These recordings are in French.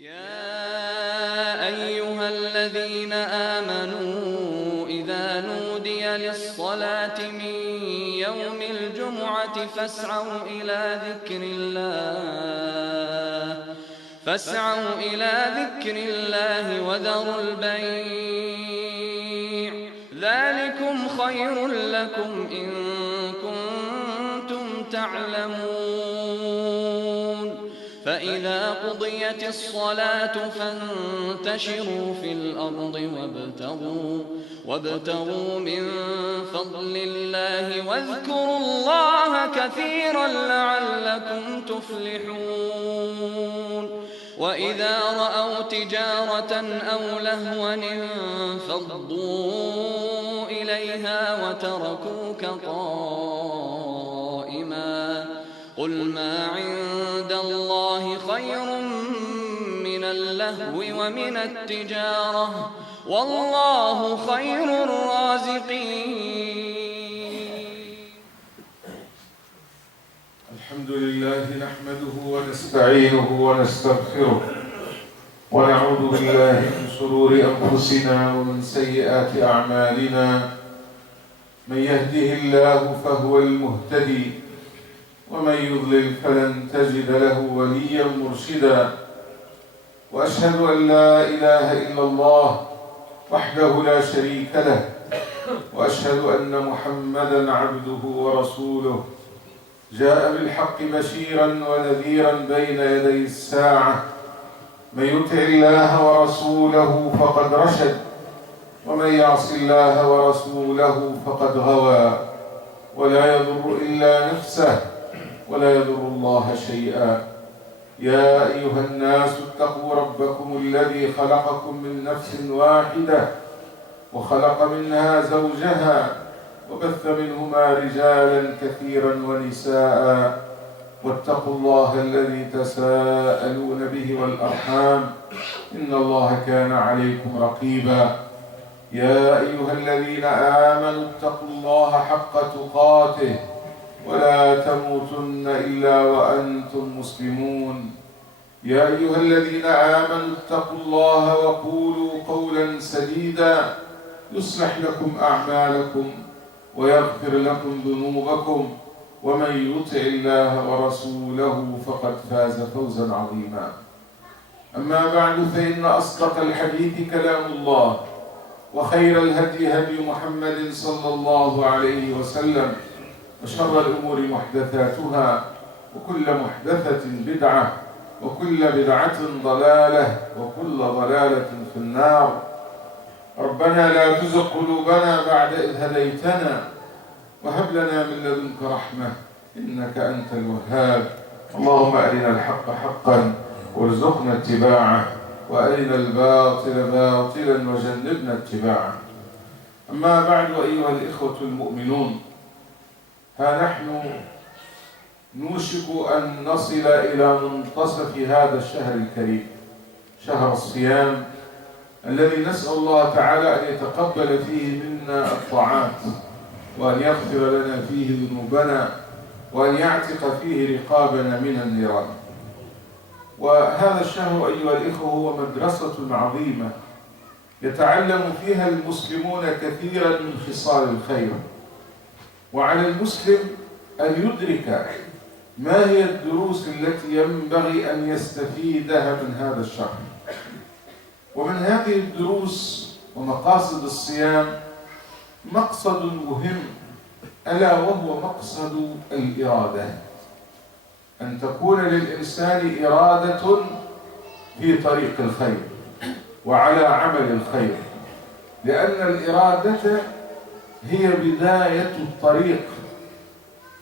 يا أيها الذين آمنوا إذا نودي للصلاة من يوم الجمعة فاسعوا إلى ذكر الله وذروا البيع ذلكم خير لكم إن كنتم تعلمون. فإذا قضيت الصلاة فانتشروا في الأرض وابتغوا من فضل الله واذكروا الله كثيرا لعلكم تفلحون. وإذا رأوا تجارة أو لهوا انفضوا إليها وتركوك قائما قل ما عند الله خير من اللهو ومن التجارة والله خير الرازقين. الحمد لله نحمده ونستعينه ونستغفره ونعوذ بالله من شرور أنفسنا ومن سيئات أعمالنا. من يهده الله فهو المهتدي ومن يضلل فلن تجد له وليا مرشدا. وأشهد أن لا إله إلا الله وحده لا شريك له وأشهد أن محمدا عبده ورسوله جاء بالحق بشيرا ونذيرا بين يدي الساعة. من يطع الله ورسوله فقد رشد ومن يعص الله ورسوله فقد غوى ولا يضر إلا نفسه ولا يضر الله شيئا. يا أيها الناس اتقوا ربكم الذي خلقكم من نفس واحدة وخلق منها زوجها وبث منهما رجالا كثيرا ونساء واتقوا الله الذي تساءلون به والأرحام إن الله كان عليكم رقيبا. يا أيها الذين آمنوا اتقوا الله حق تقاته ولا تموتن إلا وأنتم مسلمون. يا أيها الذين آمنوا اتقوا الله وقولوا قولا سديدا يصلح لكم أعمالكم ويغفر لكم ذنوبكم ومن يطع الله ورسوله فقد فاز فوزا عظيما. أما بعد فإن أصدق الحديث كلام الله وخير الهدي هدي محمد صلى الله عليه وسلم وشر الأمور محدثاتها وكل محدثة بدعة وكل بدعة ضلالة وكل ضلالة في النار. ربنا لا تزغ قلوبنا بعد إذ هديتنا وهب لنا من لدنك رحمة إنك أنت الوهاب. اللهم أرنا الحق حقا وارزقنا اتباعه وأرنا الباطل باطلا وجنبنا اتباعه. أما بعد أيها الإخوة المؤمنون، ها نحن نوشك أن نصل إلى منتصف هذا الشهر الكريم، شهر الصيام الذي نسأل الله تعالى أن يتقبل فيه منا الطاعات وأن يغفر لنا فيه ذنوبنا وأن يعتق فيه رقابنا من النيران. وهذا الشهر أيها الإخوة هو مدرسة عظيمة يتعلم فيها المسلمون كثيرا من خصال الخير، وعلى المسلم أن يدرك ما هي الدروس التي ينبغي أن يستفيدها من هذا الشهر. ومن هذه الدروس ومقاصد الصيام مقصد مهم ألا وهو مقصد الإرادة، أن تكون للإنسان إرادة في طريق الخير وعلى عمل الخير، لأن الإرادة هي بداية الطريق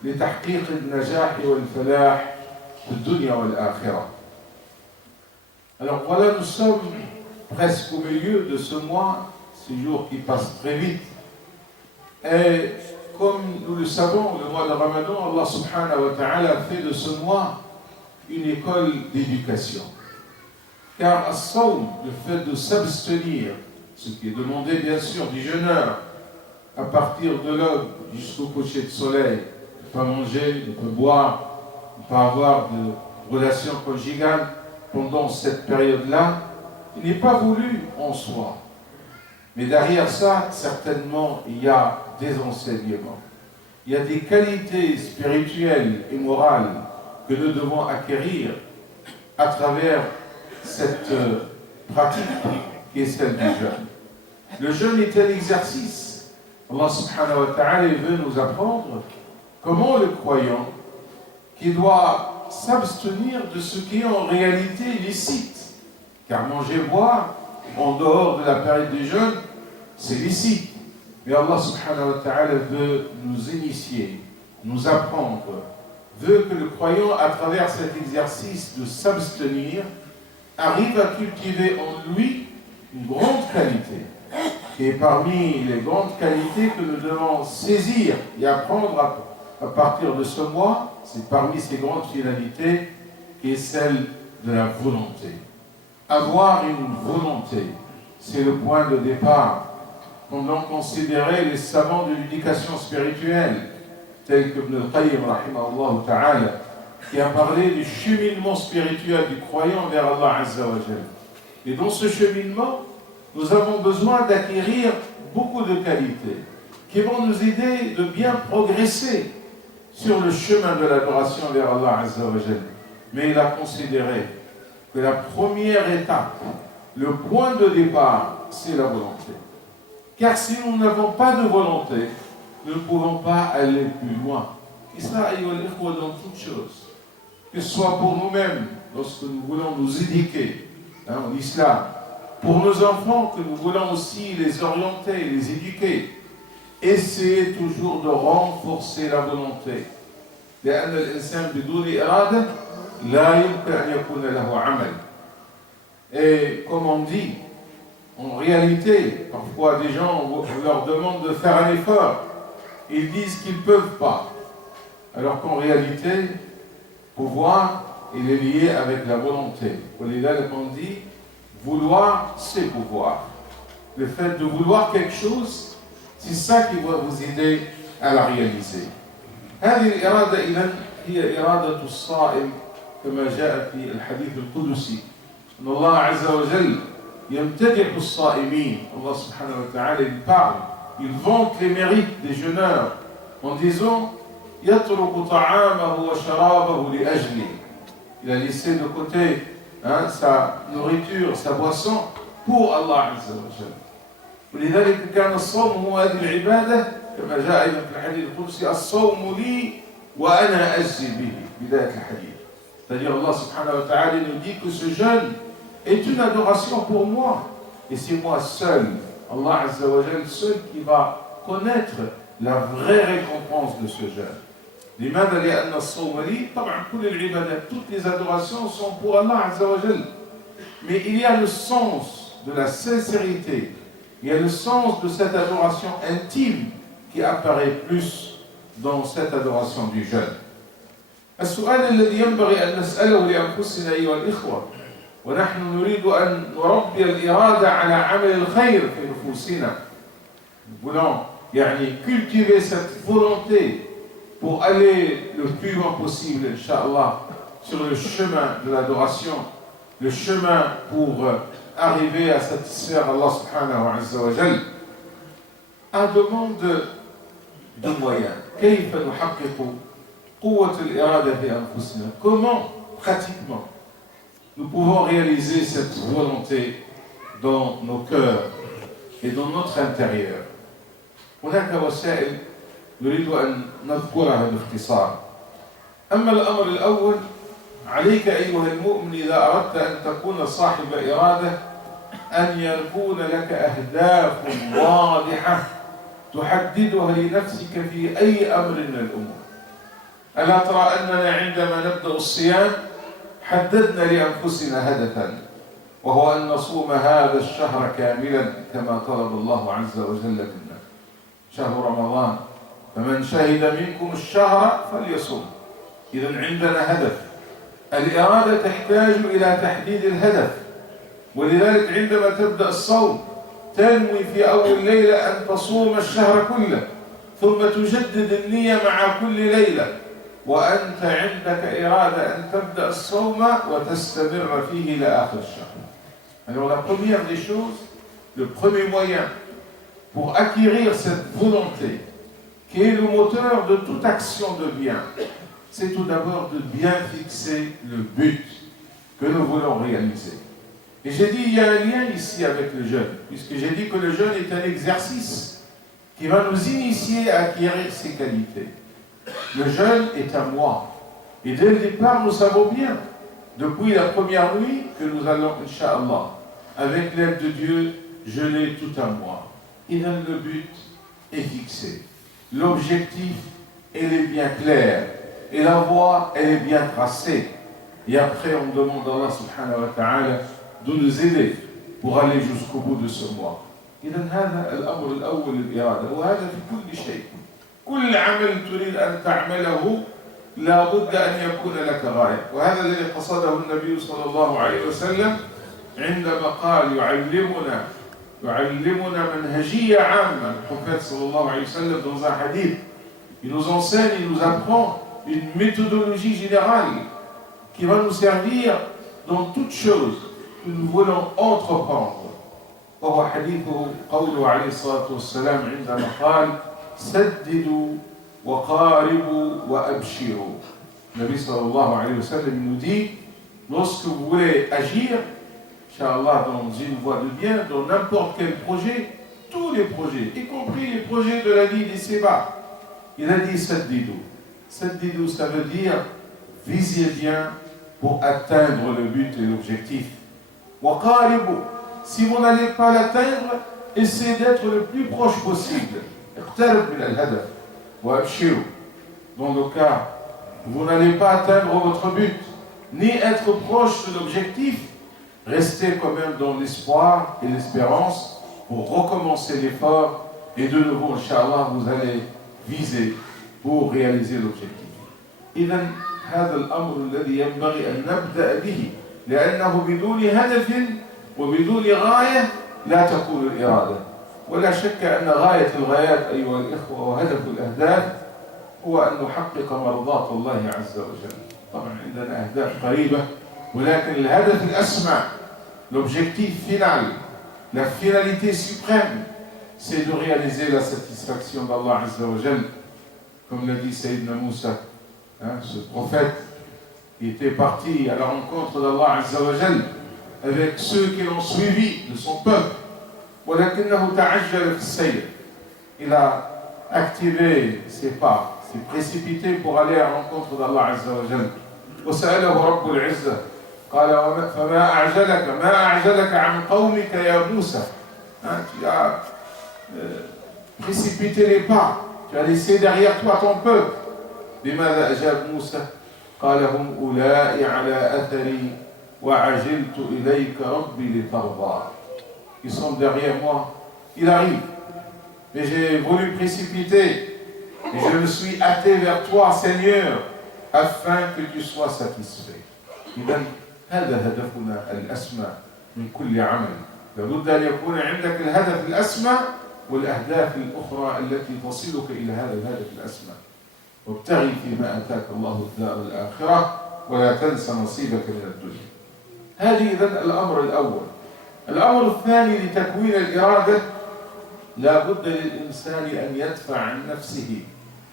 لتحقيق النجاح والفلاح في الدنيا والآخرة. Alors voilà, nous sommes presque au milieu de ce mois, ce jour qui passe très vite. Et comme nous le savons, le mois de Ramadan, Allah subhanahu wa ta'ala fait de ce mois une école d'éducation. Car as-sawm, le fait de s'abstenir, ce qui est demandé bien sûr du jeûneur, à partir de l'aube jusqu'au coucher de soleil, ne pas manger, ne pas boire, ne pas avoir de relations conjugales, pendant cette période-là, il n'est pas voulu en soi. Mais derrière ça, certainement, il y a des enseignements. Il y a des qualités spirituelles et morales que nous devons acquérir à travers cette pratique qui est celle du jeûne. Le jeûne est un exercice. Allah subhanahu wa ta'ala veut nous apprendre comment le croyant qui doit s'abstenir de ce qui est en réalité licite. Car manger, boire, en dehors de la période du jeûne, c'est licite. Mais Allah subhanahu wa ta'ala veut nous initier, nous apprendre, veut que le croyant, à travers cet exercice de s'abstenir, arrive à cultiver en lui une grande qualité. Et parmi les grandes qualités que nous devons saisir et apprendre à partir de ce mois, c'est parmi ces grandes finalités qui est celle de la volonté. Avoir une volonté, c'est le point de départ. Comme l'ont considéré les savants de l'éducation spirituelle, tels que Ibn al-Qayyim, rahimahullah ta'ala, qui a parlé du cheminement spirituel du croyant vers Allah Azza wa Jal. Et dans ce cheminement, nous avons besoin d'acquérir beaucoup de qualités qui vont nous aider de bien progresser sur le chemin de l'adoration vers Allah Azza wa Jal. Mais il a considéré que la première étape, le point de départ, c'est la volonté. Car si nous n'avons pas de volonté, nous ne pouvons pas aller plus loin. Et ça, dans toutes choses. Que ce soit pour nous-mêmes, lorsque nous voulons nous éduquer en islam, pour nos enfants, que nous voulons aussi les orienter, les éduquer, essayez toujours de renforcer la volonté. لأن الإنسان بدون إرادة لا يمكن أن يكون له عمل. Et comme on dit, en réalité, parfois des gens, on leur demande de faire un effort, ils disent qu'ils ne peuvent pas. Alors qu'en réalité, pouvoir, il est lié avec la volonté. On dit, vouloir, c'est pouvoir. Le fait de vouloir quelque chose, c'est ça qui va vous aider à la réaliser. هذه الإرادة إذن هي إرادة الصائم كما جاء في الحديث القدسي أن الله عز وجل يمتدح الصائمين. Allah subhanahu wa ta'ala il parle, il vante les mérites des jeûneurs en disant يترك طعامه وشرابه لأجله. Il a laissé de côté sa nourriture, sa boisson pour Allah عز وجل. ولذلك كان الصوم هو هذه العبادة كما جاء أيضا في الحديث القدسي الصوم لي وأنا أجزي به. بداية الحديث. C'est-à-dire Allah subhanahu wa ta'ala nous dit que ce jeûne est une adoration pour moi. Et c'est moi seul, Allah Azza wa Jal, seul qui va connaître la vraie récompense de ce jeûne. لماذا؟ لأن الصوم لي طبعا كل العبادات, toutes les adorations sont pour Allah Azza wa Jal. Mais il y a le sens de la sincérité, il y a le sens de cette adoration intime qui apparaît plus dans cette adoration du jeûne. السؤال الذي ينبغي أن نسأله لأنفسنا أيها الإخوة ونحن نريد أن نربي الإرادة على عمل الخير في نفوسنا. Nous voulons cultiver cette volonté pour aller le plus loin possible, Inch'Allah, sur le chemin de l'adoration, le chemin pour arriver à satisfaire Allah subhanahu wa ta'ala. À demande de moyens. كيف نحقق قوة الإرادة في أنفسنا? Comment, pratiquement, nous pouvons réaliser cette volonté dans nos cœurs et dans notre intérieur. هناك وسائل نريد أن نذكرها باختصار. أما الأمر الأول، عليك أيها المؤمن إذا أردت أن تكون صاحب إرادة أن يكون لك أهداف واضحة تحددها لنفسك في أي أمر من الأمور. ألا ترى أننا عندما نبدأ الصيام حددنا لأنفسنا هدفا، وهو أن نصوم هذا الشهر كاملا كما طلب الله عز وجل منا. شهر رمضان فمن شهد منكم الشهر فليصم. إذا عندنا هدف. الإرادة تحتاج إلى تحديد الهدف، ولذلك عندما تبدأ الصوم تنوي في أول ليلة أن تصوم الشهر كله، ثم تجدد النية مع كل ليلة، وأنت عندك إرادة أن تبدأ الصوم وتستمر فيه إلى آخر الشهر. Alors la première des choses, le premier moyen pour acquérir cette volonté, qui est le moteur de toute action de bien, c'est tout d'abord de bien fixer le but que nous voulons réaliser. Et j'ai dit, il y a un lien ici avec le jeûne, puisque j'ai dit que le jeûne est un exercice qui va nous initier à acquérir ces qualités. Le jeûne est un mois. Et dès le départ, nous savons bien, depuis la première nuit, que nous allons, Inch'Allah, avec l'aide de Dieu, jeûner tout un mois. Et là, le but est fixé. L'objectif, elle est bien clair. Et la voie, elle est bien tracée. Et après, on demande à Allah subhanahu wa ta'ala de nous aider pour aller jusqu'au bout de ce mois. إذن هذا الأمر الأول الإرادة، وهذا في كل شيء. كل عمل تريد أن تعمله لا بد أن يكون لك غاية، وهذا الذي قصده النبي صلى الله عليه وسلم عندما قال يعلمنا منهجية عامة. Le prophète صلى الله عليه وسلم dans un hadith, il nous enseigne, il nous apprend une méthodologie générale qui va nous servir dans toute chose que nous voulons entreprendre. وهو حديث قوله عليه الصلاة والسلام عندما قال سددوا وقاربوا وأبشروا. Nabi sallallahu alayhi wa sallam nous dit, lorsque vous voulez agir, Inch'Allah, dans une voie de bien, dans n'importe quel projet, tous les projets, y compris les projets de la vie des Séba, il a dit saddidu. Saddidu, ça veut dire visez bien pour atteindre le but et l'objectif. Wa qaribu. Si vous n'allez pas l'atteindre, essayez d'être le plus proche possible. Dans le cas où vous n'allez pas atteindre votre but, ni être proche de l'objectif, restez quand même dans l'espoir et l'espérance pour recommencer l'effort et de nouveau, Inch'Allah, vous allez viser pour réaliser l'objectif. إذن هذا الأمر الذي ينبغي أن نبدأ به لأنه بدون هدف وبدون غاية لا تكون الإرادة. ولا شك أن غاية الغايات أيها الإخوة وهدف الأهداف هو أن نحقق مرضاة الله عز وجل. طبعا عندنا أهداف قريبة ولكن الهدف الأسمى, l'objectif final, la finalité suprême, c'est de réaliser la satisfaction d'Allah Azza wa Jal. Comme l'a dit Sayyidina Moussa, ce prophète qui était parti à la rencontre d'Allah Azza wa Jal avec ceux qui l'ont suivi de son peuple. ولكنه تعجل في السير. Il a activé ses pas, s'est précipité pour aller à la rencontre d'Allah Azza wa Jal. وسأله رب العزة قال فما أعجلك ما أعجلك عن قومك يا موسى. Tu as précipité les pas, tu as laissé derrière toi ton peuple. لماذا أجاب موسى قال هم أولئك على أثري وعجلت إليك ربي لترضى. Ils sont derrière moi, il arrive. Mais j'ai voulu précipiter et je me suis hâté vers toi, Seigneur, afin que tu sois satisfait. إذن هذا هدفنا الأسمى من كل عمل. لابد أن يكون عندك الهدف الأسمى والأهداف الأخرى التي تصلك إلى هذا الهدف الأسمى. وابتغي فيما آتاك الله الدار الآخرة ولا تنس نصيبك من الدنيا. هذه إذن الأمر الأول. الأمر الثاني لتكوين الإرادة لا بد للإنسان أن يدفع عن نفسه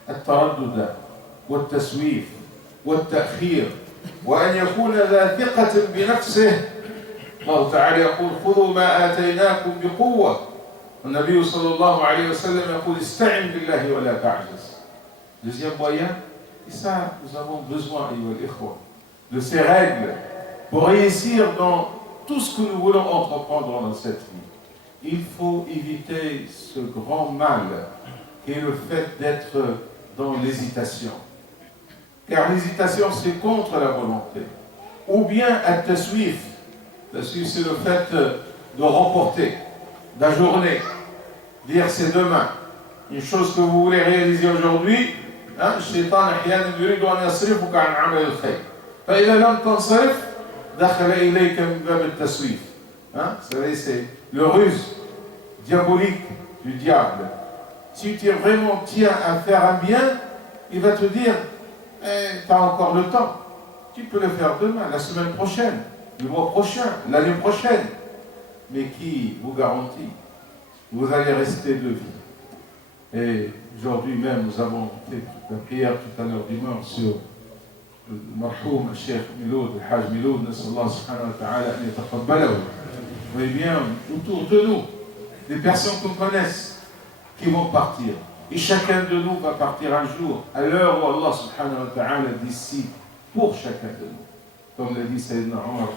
التردد والتسويف والتأخير وأن يكون ذا ثقة بنفسه. الله تعالى يقول خذوا ما آتيناكم بقوة. النبي صلى الله عليه وسلم يقول استعن بالله ولا تعجز. Deuxième moyen, et ça nous avons besoin, أيها الإخوة, de ces règles pour réussir dans tout ce que nous voulons entreprendre dans cette vie. Il faut éviter ce grand mal qui est le fait d'être dans l'hésitation. Car l'hésitation, c'est contre la volonté. Ou bien at-taswif. Taswif, c'est le fait de reporter, d'ajourner, dire c'est demain. Une chose que vous voulez réaliser aujourd'hui, الشيطان أحيانا يريد أن يصرفك عن عمل الخير. فإذا لم تنصرف دخل إليك من باب التسويف. Vous savez, c'est le ruse diabolique du diable. Si tu vraiment tiens à faire un bien, il va te dire tu as encore le temps. Tu peux le faire demain, la semaine prochaine, le mois prochain, l'année prochaine. Mais qui vous garantit que vous allez rester de vie? Et aujourd'hui même, nous avons fait la prière tout à l'heure du mort sur le marhoum, le Cheikh Miloud, le Hajj Miloud, Nassallah subhanahu wa ta'ala, an yataqabbalahu. Vous voyez bien, autour de nous, des personnes qu'on connaisse qui vont partir. Et chacun de nous va partir un jour, à l'heure où Allah subhanahu wa ta'ala décide pour chacun de nous. Comme l'a dit Sayyidina Omar,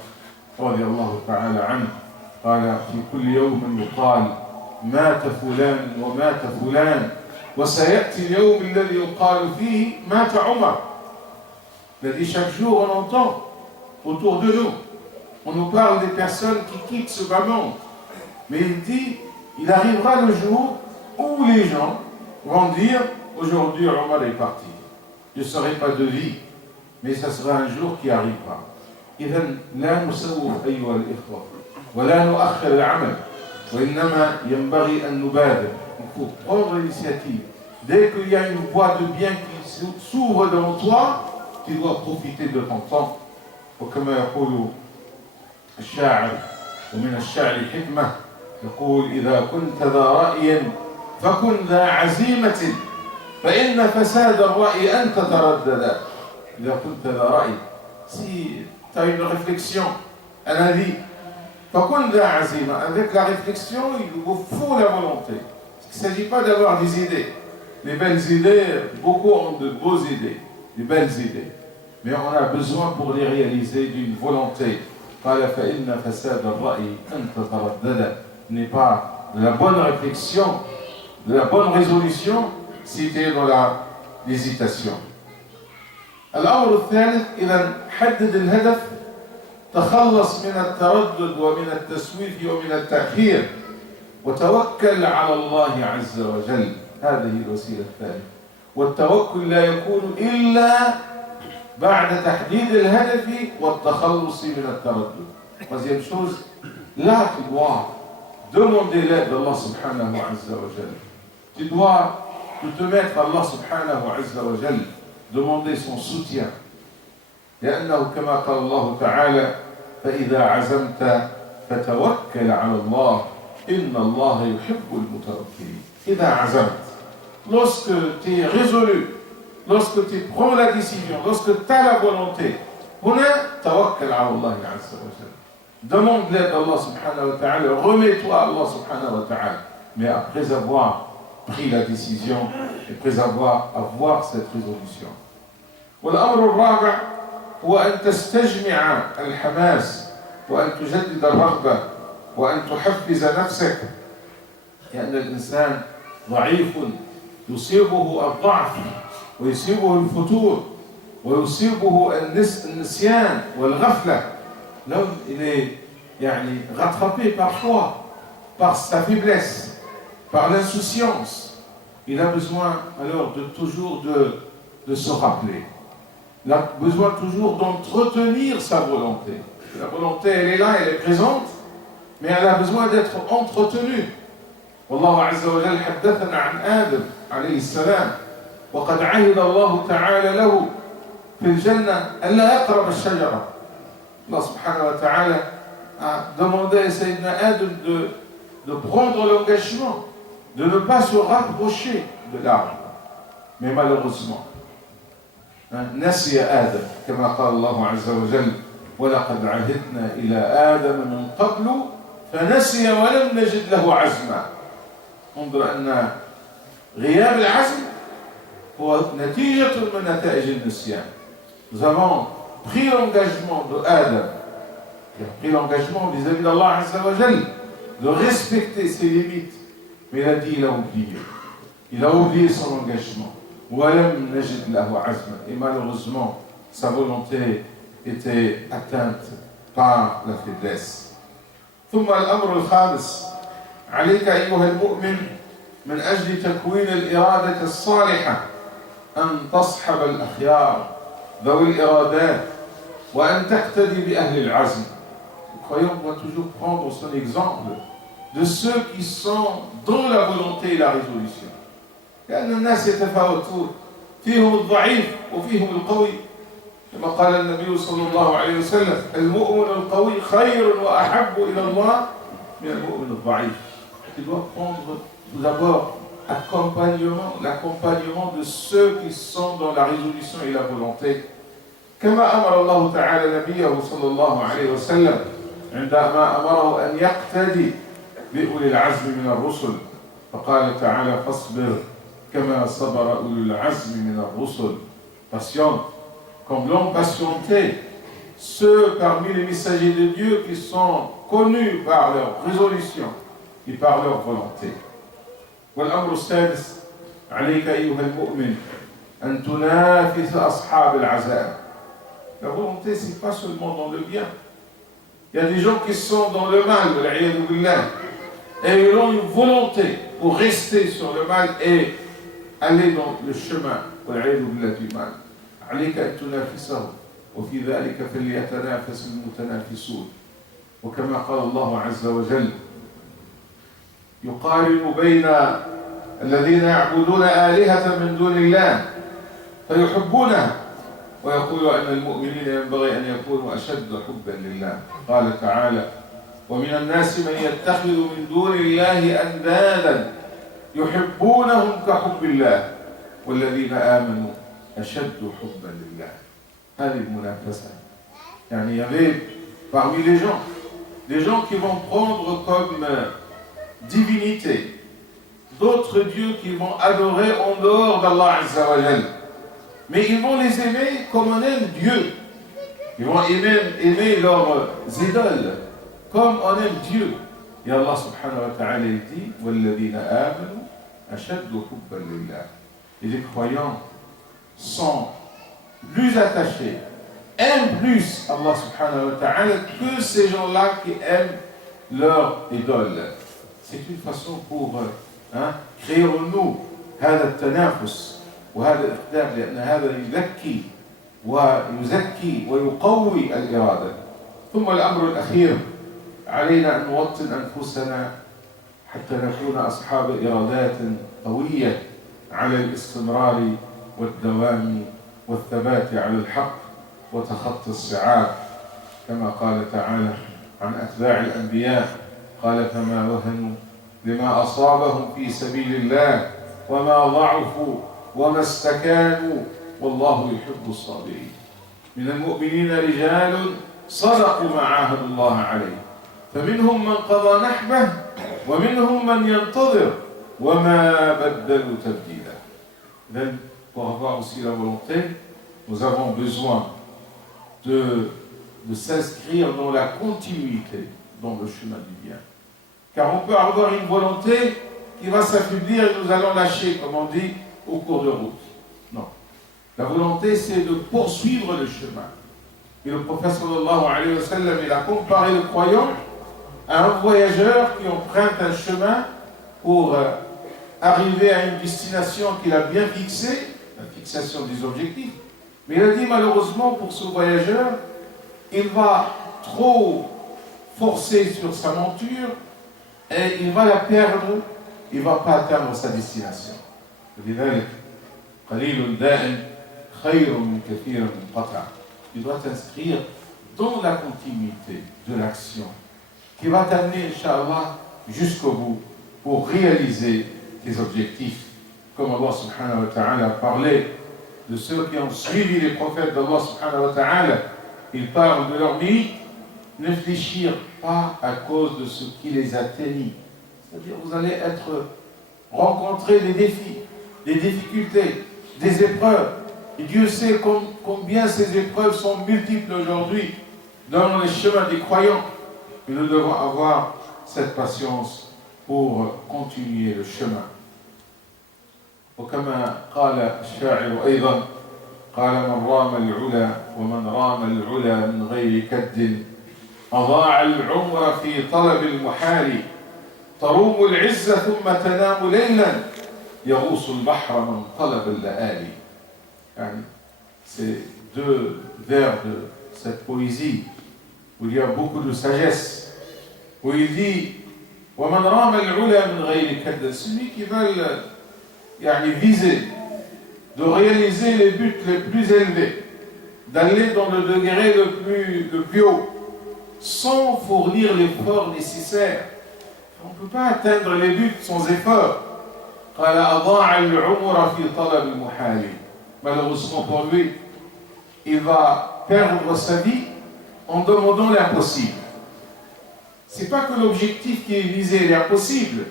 radiyallahu ta'ala anhu, قال في كل يوم يقال مات فلان ومات فلان وسيأتي اليوم الذي يقال فيه مات عمر. Il a dit chaque jour on entend autour de nous, on nous parle des personnes qui quittent ce bas monde. Mais il dit, il arrivera le jour où les gens vont dire, aujourd'hui Omar est parti, je ne serai pas de vie, mais ça sera un jour qui arrivera. إذن لا نسوف أيها الإخوة ولا نؤخر العمل وإنما ينبغي أن نبادر. Il faut prendre l'initiative. Dès qu'il y a une voie de bien qui s'ouvre devant toi, tu dois profiter de ton temps. وكما يقول الشاعر ومن الشعر حكمة يقول إذا كنت ذا رأي فكن ذا عزيمة فإن فساد الرأي أن تتردد. إذا كنت ذا رأي, si tu as une réflexion, un avis, فكن ذا عزيمة, avec la réflexion il vous faut la volonté. Il ne s'agit pas d'avoir des idées. Les belles idées, beaucoup ont de beaux idées, des belles idées. Mais on a besoin pour les réaliser d'une volonté. قال فإن فساد الرأي أن تتردد. N'est pas de la bonne réflexion, de la bonne résolution, si tu es dans l'hésitation. الأمر الثالث إذا حدد الهدف تخلص من التردد ومن التسويف ومن التأخير وتوكل على الله عز وجل. هذه الوسيلة الثالثة. والتوكل لا يكون إلا بعد تحديد الهدف والتخلص من التردد. Troisième chose, là tu dois demander l'aide d'Allah subhanahu azza wa jal. Tu dois te mettre à Allah subhanahu azza wa jal, demander son soutien. لأنه كما قال الله تعالى فإذا عزمت فتوكل على الله إن الله يحب المتوكلين. إذا عزمت, lorsque tu es résolu, lorsque tu prends la décision, lorsque tu as la volonté, هنا توكل على الله عز وجل. Demande l'aide d'Allah subhanahu wa ta'ala, remets-toi à Allah subhanahu wa ta'ala. Mais après avoir pris la décision, après avoir cette résolution. والأمر الرابع هو أن تستجمع الحماس وأن تجدد الرغبة وأن تحفز نفسك. لأن الإنسان ضعيف يصيبه الضعف ويصيبه الفتور ويصيبه النسيان والغفلة. L'homme, il est rattrapé parfois par sa faiblesse, par l'insouciance. Il a besoin alors de toujours de se rappeler. Il a besoin toujours d'entretenir sa volonté. La volonté, elle est là, elle est présente, mais elle a besoin d'être entretenue. والله عز وجل حدثنا عن آدم عليه السلام وقد عهد الله تعالى له في الجنة ألا يقرب الشجرة. Allah subhanahu wa ta'ala a demandé à Sayyidina Adam de prendre l'engagement, de ne pas se rapprocher de l'arbre. Mais malheureusement, نسي آدم كما قال الله عز وجل ولقد عهدنا إلى آدم من قبل فنسي ولم نجد له عزما. انظر أن غياب العزم هو نتيجة من نتائج النسيان. Nous avons pris l'engagement de Adam, il a pris l'engagement vis-à-vis d'Allah Azza wa Jal de respecter ses limites, mais il a dit, il a oublié son engagement. وَلَمْ نَجِدْ لَهُ عَزْمًا. Et malheureusement, sa volonté était atteinte par la faiblesse. ثم الأمر الخامس عليك أيها المؤمن من أجل تكوين الإرادة الصالحة أن تصحب الأخيار ذوي الإرادات وأن تقتدي بأهل العزم. Le croyant doit toujours prendre son exemple de ceux qui sont dans la volonté et la résolution. لأن الناس يتفاوتون فيهم الضعيف وفيهم القوي كما قال النبي صلى الله عليه وسلم المؤمن القوي خير وأحب إلى الله من المؤمن الضعيف. Tu dois prendre tout d'abord l'accompagnement de ceux qui sont dans la résolution et la volonté. كما أمر الله تعالى نبيه صلى الله عليه وسلم عندما أمره أن يقتدي بأولي العزم من الرسل فقال تعالى فاصبر كما صبر أولي العزم من الرسل. Patiente comme l'ont patienté ceux parmi les messagers de Dieu qui sont connus par leur résolution et par leur volonté. والأمر السادس عليك أيها المؤمن أن تنافس أصحاب العزائم. La volonté, c'est pas seulement dans le bien. Il y a des gens qui sont dans le mal, et ils ont une volonté pour rester sur le mal et aller dans le chemin du mal. عليك أن تنافسهم وفي ذلك فليتنافس المتنافسون. وكما قال الله عز وجل يقارن بين الذين يعبدون آلهة من دون الله فيحبونها ويقول أن المؤمنين ينبغي أن يكونوا أشد حبا لله. قال تعالى ومن الناس من يتخذ من دون الله أندادا يحبونهم كحب الله والذين آمنوا أشد حبا لله. هذه المنافسة. يعني il y avait parmi les gens qui vont prendre comme divinité d'autres dieux qui vont adorer en dehors d'Allah Azza wa Jal. Mais ils vont les aimer comme on aime Dieu. Ils vont aimer leurs idoles comme on aime Dieu. Et Allah subhanahu wa ta'ala dit وَالَّذِينَ آمَنُوا أَشَدُّ حُبًّا لِلَّهِ. Et les croyants sont plus attachés, aiment plus Allah subhanahu wa ta'ala que ces gens-là qui aiment leur idole. C'est une façon pour créer en nous هذا التنافس وهذا الإقدام لأن هذا يزكي ويقوي الإرادة. ثم الأمر الأخير علينا أن نوطن أنفسنا حتى نكون أصحاب إرادات قوية على الاستمرار والدوام والثبات على الحق وتخطي الصعاب كما قال تعالى عن أتباع الأنبياء قال فما وهنوا لما أصابهم في سبيل الله وما ضعفوا وما استكانوا والله يحب الصابرين. من المؤمنين رجال صدقوا ما عاهدوا الله عليه فمنهم من قضى نحبه ومنهم من ينتظر وما بدلوا تبديلا. Donc, pour avoir aussi la volonté, nous avons besoin de s'inscrire dans la continuité, dans le chemin du bien. Car on peut avoir une volonté qui va s'affaiblir et nous allons lâcher, comme on dit, au cours de route. Non. La volonté, c'est de poursuivre le chemin. Et le prophète sallallahu alayhi wa sallam, il a comparé le croyant à un voyageur qui emprunte un chemin pour arriver à une destination qu'il a bien fixée, la fixation des objectifs. Mais il a dit malheureusement pour ce voyageur, il va trop forcer sur sa monture et il va la perdre, il ne va pas atteindre sa destination. Tu dois t'inscrire dans la continuité de l'action qui va t'amener, Inch'Allah, jusqu'au bout pour réaliser tes objectifs. Comme Allah subhanahu wa ta'ala parlait de ceux qui ont suivi les prophètes d'Allah subhanahu wa ta'ala, ils parlent de leur mérite, ne fléchir pas à cause de ce qui les atteignit. C'est-à-dire vous allez rencontrer des défis, des difficultés, des épreuves. Et Dieu sait combien ces épreuves sont multiples aujourd'hui dans les chemins des croyants. Et nous devons avoir cette patience pour continuer le chemin. وكما قال الشاعر أيضا قال من رام العلا ومن رام العلا من غير كد أضاع العمر في طلب المحال تروم العزة ثم تنام ليلا يغوص البحر من طلب اللآلي. يعني c'est deux vers de cette poésie où il y a beaucoup de sagesse, où il dit ومن رام العلا من غير كد, celui qui veut viser de réaliser les buts les plus élevés, d'aller dans le degré le plus haut, sans fournir l'effort nécessaire. On ne peut pas atteindre les buts sans effort. Malheureusement pour lui, il va perdre sa vie en demandant l'impossible. Ce n'est pas que l'objectif qui est visé est impossible,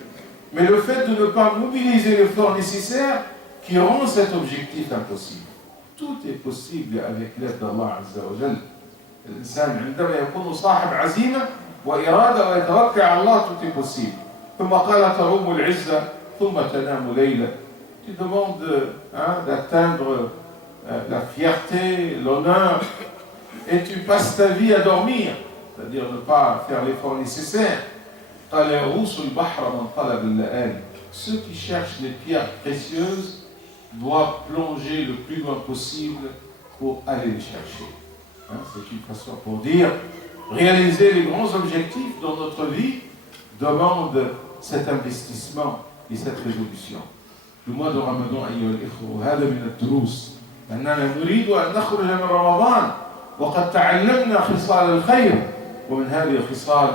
mais le fait de ne pas mobiliser l'effort nécessaire qui rend cet objectif impossible. Tout est possible avec l'aide d'Allah Azza wa Jal. الإنسان عندما يكون صاحب عزيمة وإرادة ويتوكل على الله tout est possible. ثم قال تروم العزة ثم تنام ليلا. Tu demandes d'atteindre la fierté, l'honneur, et tu passes ta vie à dormir, c'est-à-dire ne pas faire l'effort nécessaire. قال يغوص البحر من طلب اللآلي. Ceux qui cherchent les pierres précieuses doivent plonger le plus loin possible pour aller les chercher. C'est une façon pour dire, réaliser les grands objectifs dans notre vie demande cet investissement et cette résolution. Le mois de Ramadan, أيها الإخوة، هذا من الدروس أننا نريد أن نخرج من رمضان وقد تعلمنا خصال الخير، ومن هذه الخصال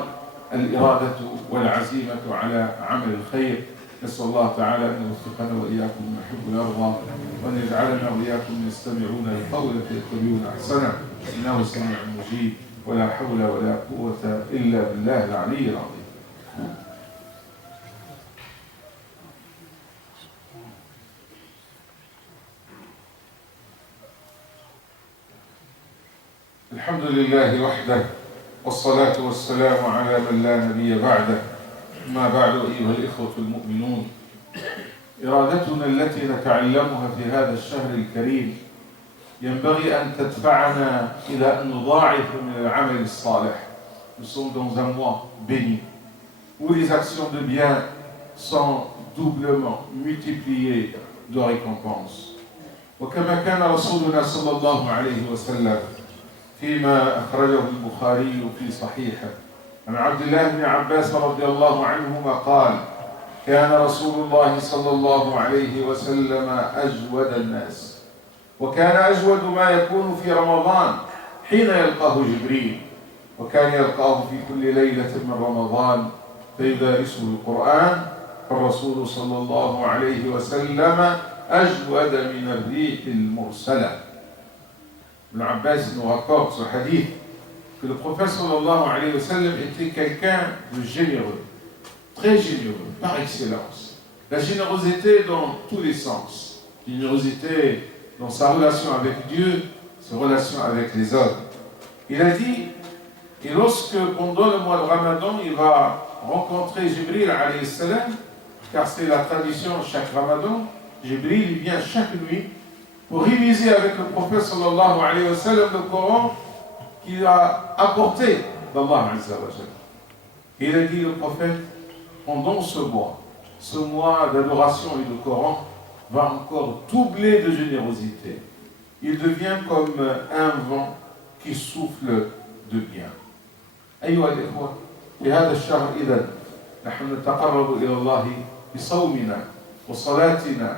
الإرادة والعزيمة على عمل الخير. نسأل الله تعالى أن يوفقنا وإياكم من يحب ويرضى، وأن يجعلنا وإياكم يستمعون القول فيتبعون أحسنه، إنه سميع مجيب، ولا حول ولا قوة إلا بالله العلي العظيم. الحمد لله وحده، والصلاة والسلام على من لا نبي بعده. ما بعد أيها الإخوة المؤمنون، إرادتنا التي نتعلمها في هذا الشهر الكريم ينبغي أن تدفعنا إلى أن نضاعف من العمل الصالح. Nous sommes dans un mois béni, où les actions de bien sont doublement multipliées de récompenses. وكما كان رسولنا صلى الله عليه وسلم فيما أخرجه البخاري في صحيحه عن عبد الله بن عباس رضي الله عنهما قال: كان رسول الله صلى الله عليه وسلم أجود الناس، وكان أجود ما يكون في رمضان حين يلقاه جبريل، وكان يلقاه في كل ليلة من رمضان فيدارسه القرآن، فالرسول صلى الله عليه وسلم أجود من الريح المرسلة. Ibn Abbas nous rapporte ce hadith que le prophète sallallahu alayhi wa sallam était quelqu'un de généreux, très généreux, par excellence. La générosité dans tous les sens. La générosité dans sa relation avec Dieu, sa relation avec les hommes. Il a dit, et lorsque pendant le mois de Ramadan, il va rencontrer Jibril alayhi salam, car c'est la tradition chaque Ramadan, Jibril il vient chaque nuit pour réviser avec le prophète sallallahu alayhi wa sallam le Coran qu'il a apporté d'Allah Azza wa Jalla. Il a dit le prophète, pendant ce mois d'adoration et de Coran va encore doubler de générosité. Il devient comme un vent qui souffle de bien. أيها الإخوة، في هذا الشهر إذن نحن نتقرب إلى الله بصومنا وصلاتنا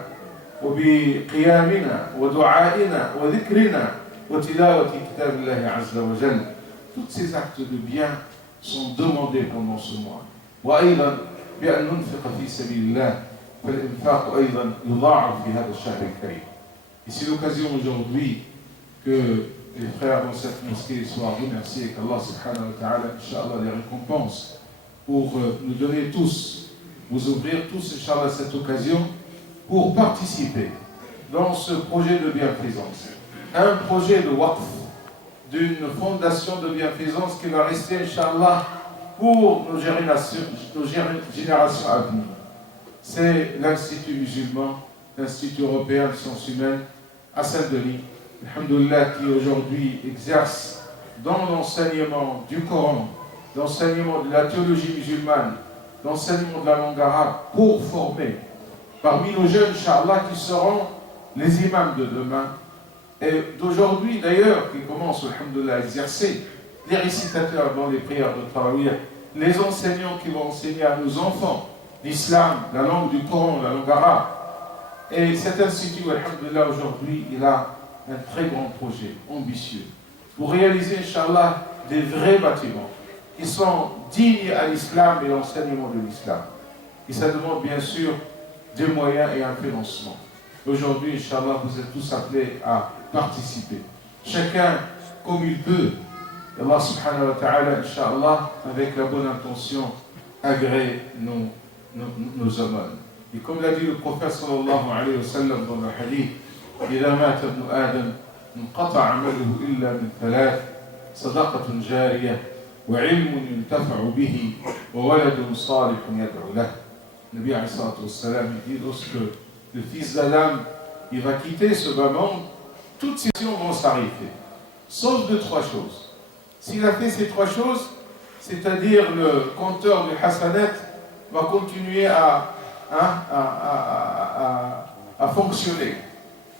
وبقيامنا ودعائنا وذكرنا وتلاوة كتاب الله عز وجل. Tous ces actes de bien sont demandés pendant ce mois. وأيضا بأن ننفق في سبيل الله، فالإنفاق أيضا يضاعف في هذا الشهر الكريم. Et c'est l'occasion aujourd'hui que les frères dans cette mosquée soient remerciés, qu'Allah subhanahu wa ta'ala, Inch'Allah, les récompense pour nous donner tous, vous ouvrir tous, Inch'Allah, cette occasion pour participer dans ce projet de bienfaisance. Un projet de waqf, d'une fondation de bienfaisance qui va rester, Inch'Allah, pour nos générations à venir. C'est l'Institut musulman, l'Institut européen de sciences humaines à Saint-Denis, alhamdoulilah, qui aujourd'hui exerce dans l'enseignement du Coran, l'enseignement de la théologie musulmane, l'enseignement de la langue arabe, pour former parmi nos jeunes, Inch'Allah, qui seront les imams de demain, et d'aujourd'hui d'ailleurs, qui commencent, alhamdoulilah, à exercer, les récitateurs dans les prières de Tarawih, les enseignants qui vont enseigner à nos enfants l'islam, la langue du Coran, la langue arabe, Et cet institut, alhamdoulilah, aujourd'hui, il a un très grand projet, ambitieux, pour réaliser, Inch'Allah, des vrais bâtiments qui sont dignes à l'islam et l'enseignement de l'islam. Et ça demande bien sûr des moyens et un financement. Aujourd'hui, Inch'Allah, vous êtes tous appelés à participer. Chacun comme il peut. Et Allah subhanahu wa ta'ala, Inch'Allah, avec la bonne intention, agrée nos aumônes. Et comme l'a dit le prophète sallallahu alayhi wa sallam dans le hadith, إذا مات ابن آدم انقطع عمله إلا من ثلاث صدقة جارية وعلم ينتفع به وولد صالح يدعو له. Le Nabi alayhi salatu wassalam, il dit, lorsque le fils d'Adam il va quitter ce bas monde, toutes ces actions vont s'arrêter, sauf de trois choses. S'il a fait ces trois choses, c'est-à-dire le compteur du Hasanat va continuer à fonctionner.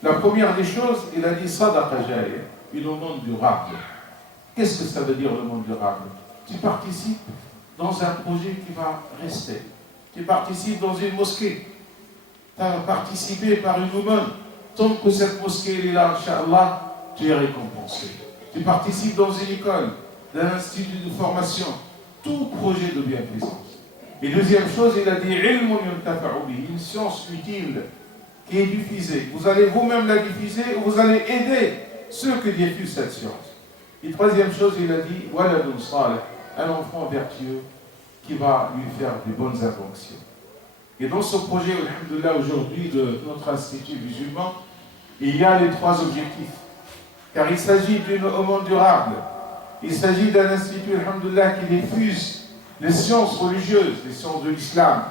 La première des choses, il a dit Sadaqa Jariya, une monde durable. Qu'est-ce que ça veut dire le monde durable? Tu participes dans un projet qui va rester. Tu participes dans une mosquée. Tu as participé par une woman. Tant que cette mosquée est là, Inch'Allah, tu es récompensé. Tu participes dans une école, dans un institut de formation. Tout projet de bienfaisance. Et deuxième chose, il a dit une science utile qui est diffusée. Vous allez vous-même la diffuser ou vous allez aider ceux qui diffusent cette science. Et troisième chose, il a dit waladun salih, un enfant vertueux qui va lui faire des bonnes inventions. Et dans ce projet, alhamdoulilah, aujourd'hui de notre institut musulman, il y a les trois objectifs. Car il s'agit d'une aumône durable. Il s'agit d'un institut, alhamdoulilah, qui diffuse les sciences religieuses, les sciences de l'islam.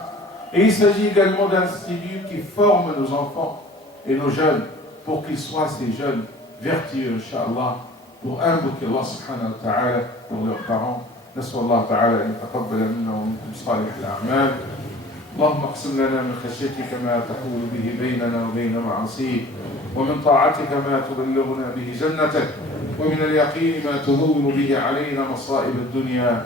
Et il s'agit également d'un institut qui forme nos enfants et nos jeunes pour qu'ils soient ces jeunes vertueux, Inch'Allah, pour invoquer Allah subhanahu wa ta'ala pour leurs parents. نسأل الله تعالى أن يتقبل منا ومنكم صالح الأعمال. اللهم اقسم لنا من خشيتك ما تحول به بيننا وبين معاصيك ومن طاعتك ما تبلغنا به جنتك ومن اليقين ما تهون به علينا مصائب الدنيا.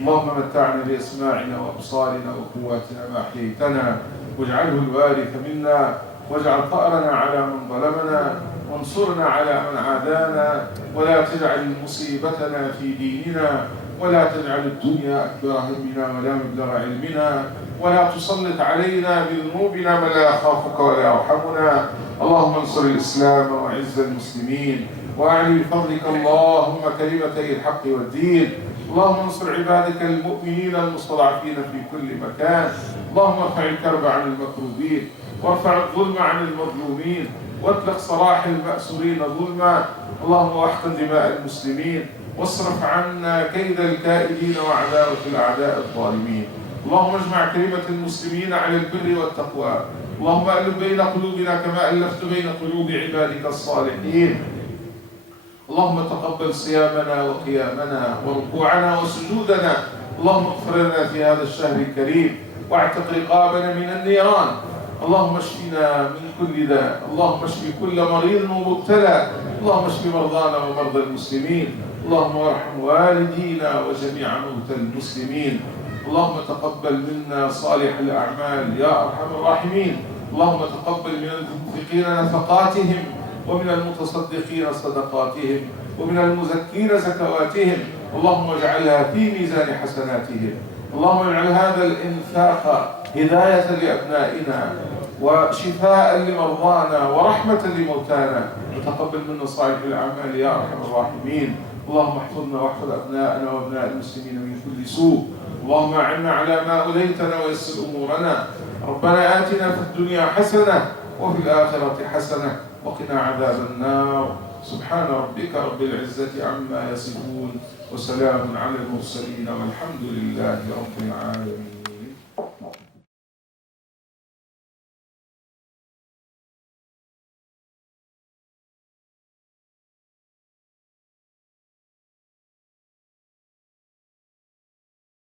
اللهم متعنا بأسماعنا وأبصارنا وقواتنا ما أحييتنا واجعله الوارث منا واجعل ثأرنا على من ظلمنا وانصرنا على من عادانا ولا تجعل مصيبتنا في ديننا ولا تجعل الدنيا أكبر همنا ولا مبلغ علمنا ولا تسلط علينا بذنوبنا من لا يخافك ولا يرحمنا. اللهم انصر الإسلام وعز المسلمين وأعلي بفضلك اللهم كلمتي الحق والدين. اللهم انصر عبادك المؤمنين المستضعفين في كل مكان. اللهم ارفع الكرب عن المكروبين وارفع الظلم عن المظلومين واطلق سراح المأسورين ظلما. اللهم واحقن دماء المسلمين واصرف عنا كيد الكائدين وعداوة الأعداء الظالمين. اللهم اجمع كلمة المسلمين على البر والتقوى. اللهم ألف بين قلوبنا كما ألفت بين قلوب عبادك الصالحين. اللهم تقبل صيامنا وقيامنا وركوعنا وسجودنا. اللهم اغفر لنا في هذا الشهر الكريم واعتق رقابنا من النيران. اللهم اشفنا من كل داء. اللهم اشف كل مريض ومبتلى. اللهم اشف مرضانا ومرضى المسلمين. اللهم ارحم والدينا وجميع موتى المسلمين. اللهم تقبل منا صالح الأعمال يا أرحم الراحمين. اللهم تقبل من المنفقين نفقاتهم ومن المتصدقين صدقاتهم ومن المزكين زكواتهم. اللهم اجعلها في ميزان حسناتهم. اللهم اجعل هذا الإنفاق هداية لأبنائنا وشفاء لمرضانا ورحمة لموتانا وتقبل منا صالح الأعمال يا أرحم الراحمين. اللهم احفظنا واحفظ أبناءنا وأبناء المسلمين من كل سوء. اللهم أعنا على ما أوليتنا ويسر أمورنا. ربنا آتنا في الدنيا حسنة وفي الآخرة حسنة وقنا عذاب النار. سبحان ربك رب العزة عما يصفون وسلام على المرسلين والحمد لله رب العالمين.